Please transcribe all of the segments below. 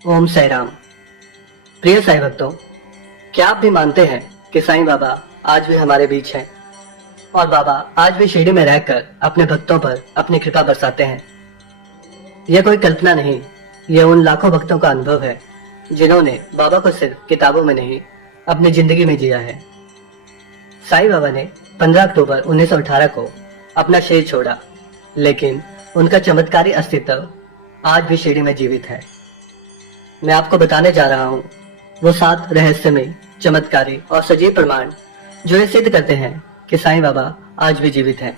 ओम साई राम। प्रिय साईं भक्तों, क्या आप भी मानते हैं कि साईं बाबा आज भी हमारे बीच हैं और बाबा आज भी शिरडी में रहकर अपने भक्तों पर अपनी कृपा बरसाते हैं। यह कोई कल्पना नहीं, यह उन लाखों भक्तों का अनुभव है जिन्होंने बाबा को सिर्फ किताबों में नहीं, अपनी जिंदगी में जिया है। साईं बाबा ने 15 अक्टूबर 1918 को अपना शरीर छोड़ा, लेकिन उनका चमत्कारी अस्तित्व आज भी शिरडी में जीवित है। मैं आपको बताने जा रहा हूँ वो 7 रहस्यमय, चमत्कारी और सजीव प्रमाण जो ये सिद्ध करते हैं कि साईं बाबा आज भी जीवित हैं,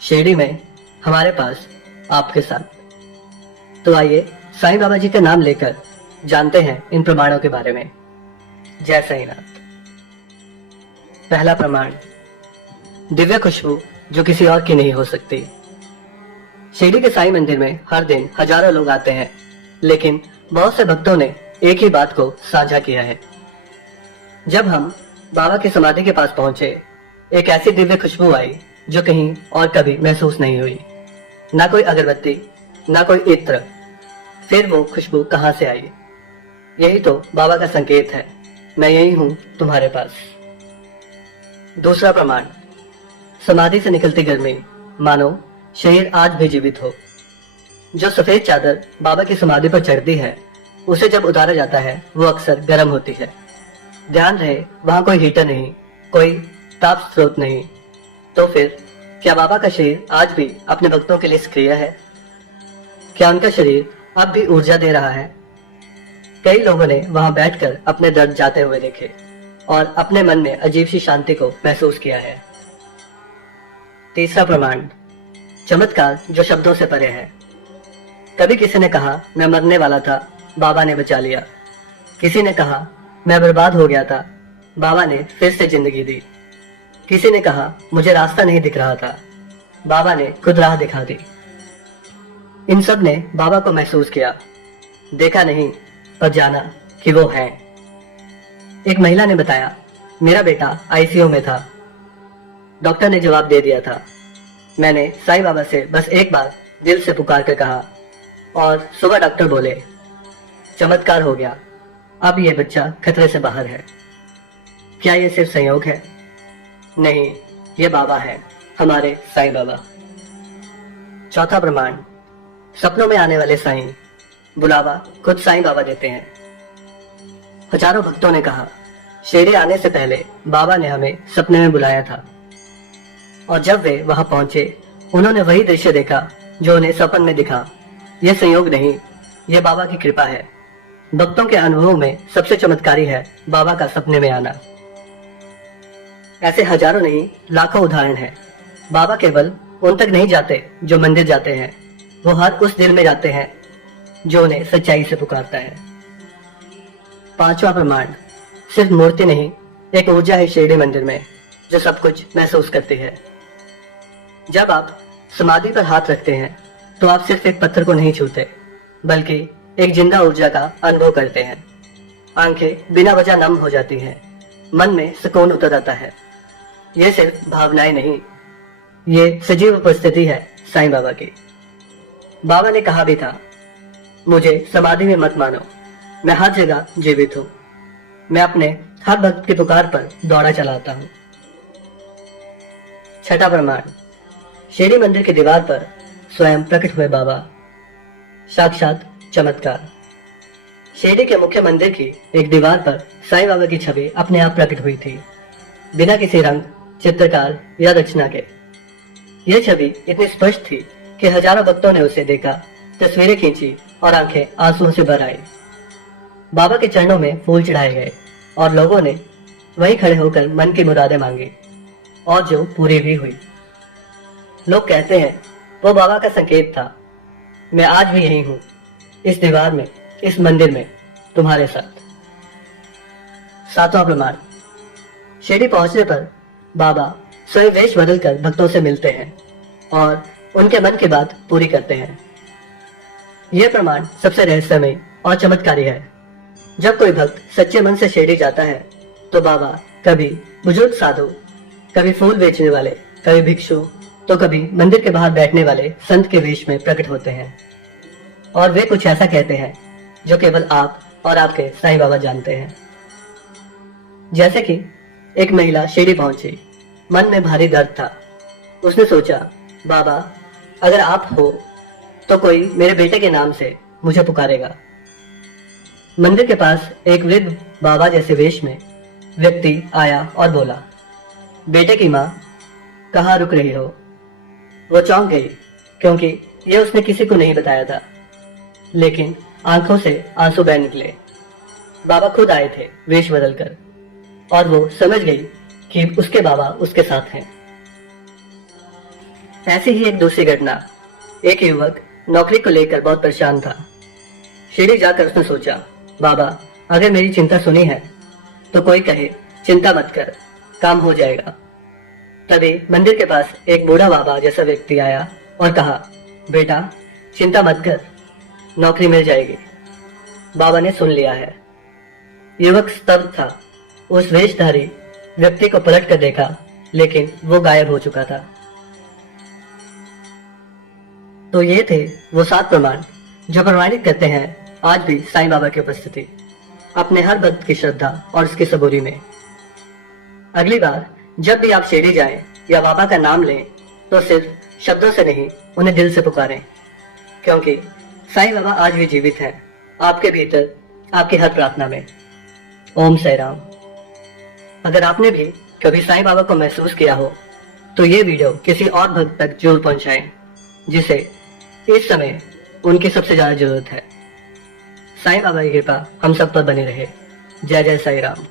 शिरडी में हमारे पास आपके साथ। तो आइए साईं बाबा जी का नाम लेकर जानते हैं इन प्रमाणों के बारे में। जय साईनाथ। पहला प्रमाण, दिव्य खुशबू जो किसी और की नहीं हो सकती। शिरडी के साईं मंदिर में हर दिन हजारों लोग आते हैं, लेकिन बहुत से भक्तों ने एक ही बात को साझा किया है। जब हम बाबा की समाधि के पास पहुंचे, एक ऐसी दिव्य खुशबू आई जो कहीं और कभी महसूस नहीं हुई। ना कोई अगरबत्ती, ना कोई इत्र। फिर वो खुशबू कहां से आई? यही तो बाबा का संकेत है, मैं यही हूं तुम्हारे पास। दूसरा प्रमाण, समाधि से निकलती गर्मी मानो शरीर आज भी जीवित हो। जो सफेद चादर बाबा की समाधि पर चढ़ती है, उसे जब उतारा जाता है वो अक्सर गर्म होती है। ध्यान रहे, वहां कोई हीटर नहीं, कोई ताप स्रोत नहीं। तो फिर क्या बाबा का शरीर आज भी अपने भक्तों के लिए सक्रिय है? क्या उनका शरीर अब भी ऊर्जा दे रहा है? कई लोगों ने वहां बैठकर अपने दर्द जाते हुए देखे और अपने मन में अजीब सी शांति को महसूस किया है। तीसरा प्रमाण, चमत्कार जो शब्दों से परे है। कभी किसी ने कहा मैं मरने वाला था, बाबा ने बचा लिया। किसी ने कहा मैं बर्बाद हो गया था, बाबा ने फिर से जिंदगी दी। किसी ने कहा मुझे रास्ता नहीं दिख रहा था, बाबा ने खुद राह दिखा दी। इन सब ने बाबा को महसूस किया, देखा नहीं पर जाना कि वो है। एक महिला ने बताया मेरा बेटा आईसीयू में था, डॉक्टर ने जवाब दे दिया था। मैंने साईं बाबा से बस एक बार दिल से पुकार कर कहा और सुबह डॉक्टर बोले चमत्कार हो गया, अब ये बच्चा खतरे से बाहर है। क्या ये सिर्फ संयोग है? नहीं, ये बाबा है, हमारे साईं बाबा। चौथा प्रमाण, सपनों में आने वाले साईं, बुलावा खुद साईं बाबा देते हैं। हजारों भक्तों ने कहा शिरडी आने से पहले बाबा ने हमें सपने में बुलाया था, और जब वे वहां पहुंचे उन्होंने वही दृश्य देखा जो उन्हें सपन में दिखा। यह संयोग नहीं, यह बाबा की कृपा है। भक्तों के अनुभव में सबसे चमत्कारी है बाबा का सपने में आना। ऐसे हजारों नहीं, लाखों उदाहरण हैं। बाबा केवल उन तक नहीं जाते जो मंदिर जाते हैं, वो हर उस दिल में जाते हैं जो उन्हें सच्चाई से पुकारता है। पांचवा प्रमाण, सिर्फ मूर्ति नहीं, एक ऊर्जा है शिरडी मंदिर में जो सब कुछ महसूस करती है। जब आप समाधि पर हाथ रखते हैं तो आप सिर्फ एक पत्थर को नहीं छूते, बल्कि एक जिंदा ऊर्जा का अनुभव करते हैं। आंखें बिना वजह नम हो जाती हैं, मन में सुकून उतर आता है। ये सिर्फ भावनाएं नहीं, ये सजीव उपस्थिति है साईं बाबा की। बाबा ने कहा भी था मुझे समाधि में मत मानो, मैं हर जगह जीवित हूँ। मैं अपने हर भक्त की पुकार पर दौड़ा चलाता हूँ। छठा प्रमाण, शिरडी मंदिर की दीवार पर स्वयं प्रकट हुए बाबा, साक्षात चमत्कार। शिरडी के मुख्य मंदिर की एक दीवार पर साईं बाबा की छवि अपने आप प्रकट हुई थी, बिना किसी रंग, चित्रकार या रचना के। यह छवि इतनी स्पष्ट थी कि हजारों भक्तों ने उसे देखा, तस्वीरें खींची और आंखें आंसुओं से भर आई। बाबा के चरणों में फूल चढ़ाए गए और लोगों ने वहीं खड़े होकर मन की मुरादें मांगी, और जो पूरी भी हुई। लोग कहते हैं वो बाबा का संकेत था। मैं आज भी यही हूँ, इस दीवार में, इस मंदिर में, तुम्हारे साथ। सातवां प्रमाण, शिरडी पहुंचने पर बाबा स्वयं वेश बदलकर भक्तों से मिलते हैं और उनके मन की बात पूरी करते हैं। यह प्रमाण सबसे रहस्यमय और चमत्कारी है। जब कोई भक्त सच्चे मन से शिरडी जाता है तो बाबा कभी बुजुर्ग साधु, कभी फूल बेचने वाले, कभी भिक्षु, तो कभी मंदिर के बाहर बैठने वाले संत के वेश में प्रकट होते हैं और वे कुछ ऐसा कहते हैं जो केवल आप और आपके साईं बाबा जानते हैं। जैसे कि एक महिला शिरडी पहुंची, मन में भारी दर्द था। उसने सोचा, बाबा अगर आप हो तो कोई मेरे बेटे के नाम से मुझे पुकारेगा। मंदिर के पास एक वृद्ध बाबा जैसे वेश में व्यक्ति आया और बोला, बेटे की माँ कहाँ रुक रही हो? वो चौंक गई, क्योंकि ये उसने किसी को नहीं बताया था, लेकिन आंखों से आंसू बह निकले। बाबा खुद आए थे वेश बदलकर, और वो समझ गई कि उसके बाबा उसके साथ हैं। ऐसी ही एक दूसरी घटना, एक युवक नौकरी को लेकर बहुत परेशान था। शिरडी जाकर उसने सोचा, बाबा अगर मेरी चिंता सुनी है तो कोई कहे चिंता मत कर, काम हो जाएगा। तभी मंदिर के पास एक बूढ़ा बाबा जैसा व्यक्ति आया और कहा, बेटा चिंता मत कर, नौकरी मिल जाएगी। बाबा ने सुन लिया है। युवक स्तब्ध था। उस वेशधारी व्यक्ति को पलट कर देखा, लेकिन वो गायब हो चुका था। तो ये थे वो 7 प्रमाण जो प्रमाणित करते हैं आज भी साईं बाबा की उपस्थिति, अपने हर भक्त की श्रद्धा और उसकी सबूरी में। अगली बार जब भी आप शिरडी जाएं या बाबा का नाम लें तो सिर्फ शब्दों से नहीं, उन्हें दिल से पुकारें, क्योंकि साईं बाबा आज भी जीवित हैं, आपके भीतर, आपकी हर प्रार्थना में। ओम साई राम। अगर आपने भी कभी साईं बाबा को महसूस किया हो तो ये वीडियो किसी और भक्त तक जरूर पहुंचाएं, जिसे इस समय उनकी सबसे ज्यादा जरूरत है। साईं बाबा की कृपा हम सब पर बनी रहे। जय जय साईं राम।